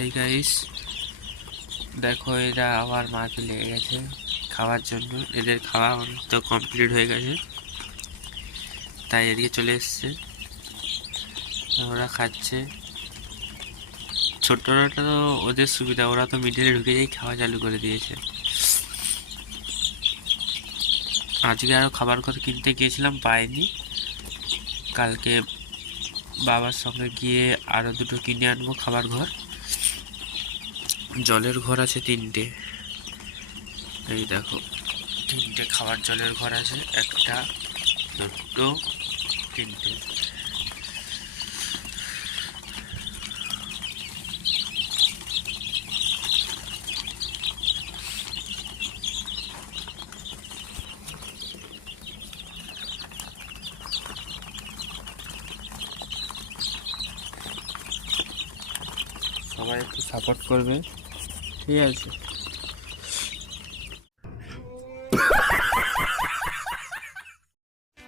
Hi guys, দেখো এরা আবার মাকে লেগে গেছে খাওয়ার জন্য। এদের খাওয়া তো কমপ্লিট হয়ে গেছে, তাই এদিকে চলে এসছে। ওরা খাচ্ছে। ছোটরা তো ওদের সুবিধা, ওরা তো মিডিলে ঢুকে যাই খাওয়া চালু করে দিয়েছে। আজকে আরও খাবার কথা কিনতে গিয়েছিলাম, পাইনি। কালকে বাবার সঙ্গে গিয়ে আরও দুটো কিনে আনবো খাবার ঘর। জলের ঘর আছে 3টে, এই দেখো 3টে খাবার জলের ঘর আছে, 1টা 2টো 3টে। সবাই একটু সাপোর্ট করবে, ঠিক আছে?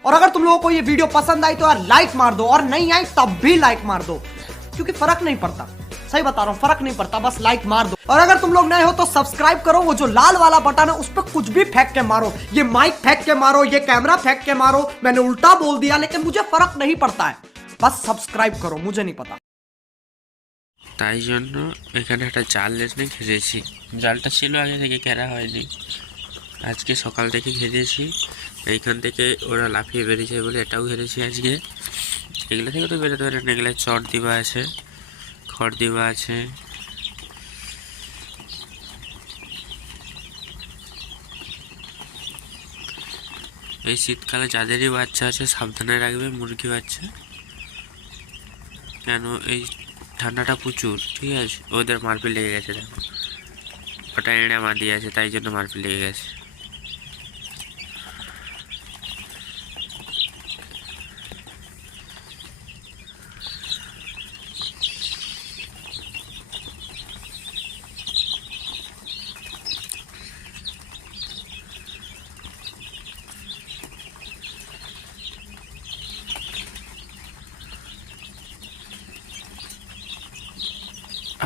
और अगर तुम लोगों को ये वीडियो पसंद आई तो यार लाइक मार दो, और नहीं आई तब भी लाइक मार दो, क्योंकि फर्क नहीं पड़ता। सही बता रहा हूँ, फर्क नहीं पड़ता, बस लाइक मार दो। और अगर तुम लोग नए हो तो सब्सक्राइब करो, वो जो लाल वाला बटन है उस पर कुछ भी फेंक के मारो, ये माइक फेंक के मारो, ये कैमरा फेंक के मारो, मैंने उल्टा बोल दिया लेकिन मुझे फर्क नहीं पड़ता है, बस सब्सक्राइब करो, मुझे नहीं पता। তাই জন্য এখানে একটা জাল এনে ঘিরেছি। জালটা ছিল আগে থেকে, কেনা হয়নি, আজকে সকাল থেকে ঘিরেছি। এইখান থেকে ওরা লাফিয়ে বেরিয়েছে বলে এটাও ঘিরেছি আজকে। এগুলো থেকে তো বেরোতে পারে না, এগুলো চট দিবা আছে, খড় দিবা আছে। এই শীতকালে যাদেরই বাচ্চা আছে সাবধানে রাখবে, মুরগি বাচ্চা, কেন এই ঠান্ডাটা প্রচুর, ঠিক আছে? ওদের মারপিট লেগে গেছে, দেখো ওটা এড়ে মার দিয়ে আছে, তাই জন্য মারপিট লেগে গেছে।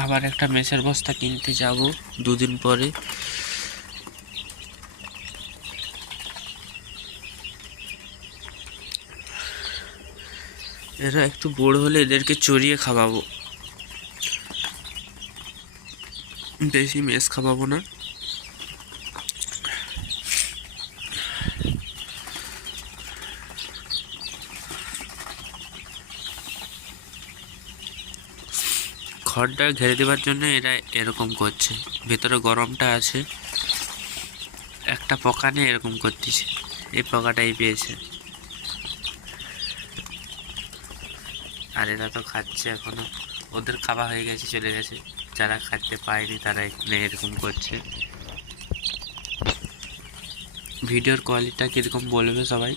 আবার একটা মেসের বস্তা কিনতে যাব 2 দিন পরে। এরা একটু বড় হলে এদেরকে চড়িয়ে খাওয়াবো, বেশি মেস খাওয়াবো না। খড়টা ঘেরে দেওয়ার জন্য এরা এরকম করছে, ভেতরে গরমটা আছে, একটা পোকা নিয়ে এরকম করতেছে, এই পোকাটাই পেয়েছে। আর এরা তো খাচ্ছে এখনো, ওদের খাওয়া হয়ে গেছে, চলে গেছে। যারা খাইতে পায়নি তারা এখানে এরকম করছে। ভিডিওর কোয়ালিটিটা কীরকম বলবে সবাই।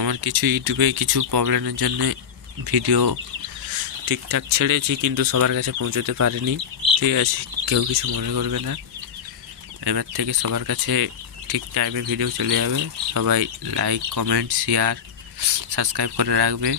আমার কিছু ইউটিউবে কিছু প্রবলেমের জন্য ভিডিও ঠিকঠাক ছেড়েছি, কিন্তু সবার কাছে পৌঁছতে পারিনি, ঠিক আছে? কেউ কিছু মনে করবে না, এবার থেকে সবার কাছে ঠিক টাইমে ভিডিও চলে যাবে। সবাই লাইক, কমেন্ট, শেয়ার, সাবস্ক্রাইব করে রাখবে।